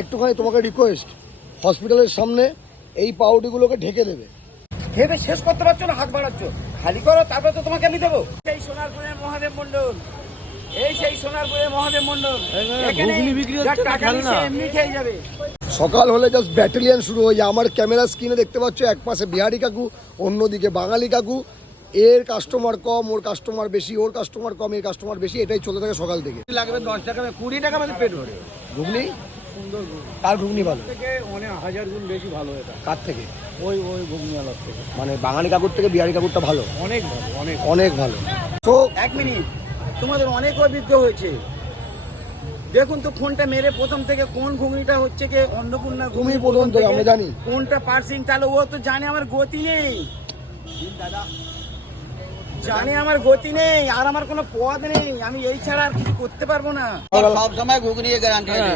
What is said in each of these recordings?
একটুখানি তোমাকে রিকোয়েস্ট, হসপিটালের সামনে এই পাউডারগুলোকে ঢেকে দেবে। খেয়ে শেষ করতে পারছো না, হাত বাড়াচ্ছ, খালি করো তারপরে তো তোমাকে আমি দেবো। সেই সোনারপুরের মহাদেব মন্ডল, এই সেই সোনারপুরের মহাদেব মন্ডল, এমনি খেয়ে যাবে। সকাল হলে জাস্ট ব্যাটালিয়ান শুরু হয়ে যায়। আমার ক্যামেরা স্ক্রিনে দেখতে পাচ্ছ, এক পাশে বিহারি কাকু, অন্যদিকে বাঙালি কাকু। এর কাস্টমার কম, ওর কাস্টমার বেশি, ওর কাস্টমার কম, এর কাস্টমার বেশি, এটাই চলতে থাকে সকাল থেকে। লাগবে 10 টাকা, 20 টাকা মানে পেট ভরে। ঘুগনি সুন্দর কার ঘুগনি ভালো? থেকে অনেক 1000 গুণ বেশি ভালো এটা। কার থেকে? ওই ঘুগনিওয়ালার থেকে। মানে বাঙালি কাকুর থেকে বিহারি কাকুরটা ভালো, অনেক ভালো, অনেক অনেক ভালো। তো 1 মিনিট, তোমাদের অনেক অভিজ্ঞ হয়েছে। দেখুন তো ফোনটা মেরে প্রথম থেকে কোন ঘুগনিটা হচ্ছে কি অন্নপূর্ণা তুমি প্রথম থেকে আমরা জানি কোনটা পার্সিং, তাহলে ও তো জানে আমার গতি নেই, জানে আমার গতি নেই, আর আমার কোনো পদ নেই, আমি এই ছাড়া আর কিছু করতে পারবো না। সব সময় ঘুগনি গ্যারান্টি আছে,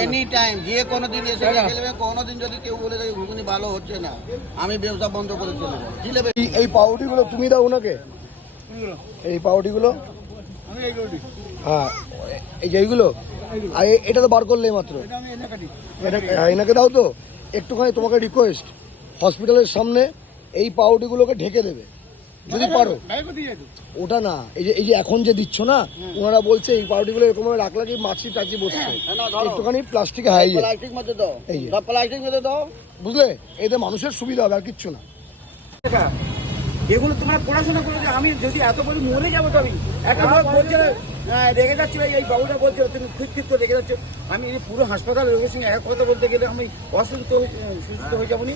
এনি টাইম। যে কোনো দিন এসে খেলবে, কোনো দিন যদি কেউ বলে দেয় ঘুগনি ভালো হচ্ছে না, আমি ব্যবসা বন্ধ করে চলে যাবো। কি নেবে? এই পাউরুটিগুলো তুমি দাও ওনাকে, এই পাউরুটিগুলো। আমি এই গতি, হ্যাঁ, এই যে এইগুলো, আর এটা তো বার করলে মাত্র, আমি এনে কাটি। এনাকে দাও তো। একটুখানি তোমাকে রিকোয়েস্ট, হসপিটালের সামনে এই পাউরুটিগুলোকে ঢেকে দেবে যদি পারো। ওটা না, এই যে এখন যে দিচ্ছ না, ওনারা বলছে এই পাউরুটিগুলো এরকম ভাবে রাখলে কি মাছি টাছি বসছে, একটুখানি প্লাস্টিকে হাই প্লাস্টিক মধ্যে দাও, এই যে প্লাস্টিক মধ্যে দাও, বুঝলে, এতে মানুষের সুবিধা হবে আর কিচ্ছু না। এগুলো তোমরা পড়াশোনা করে, আমি যদি এত বলি মরে যাবো তো। আমি একটা লোক বলছে রেগে যাচ্ছিল, এই বাবুটা বলছে তুমি খুঁজছিস তো রেগে যাচ্ছ। আমি পুরো হাসপাতাল রোগীর সঙ্গে এক কথা বলতে গেলে আমি অসুস্থ সুস্থ হয়ে যাবো নি।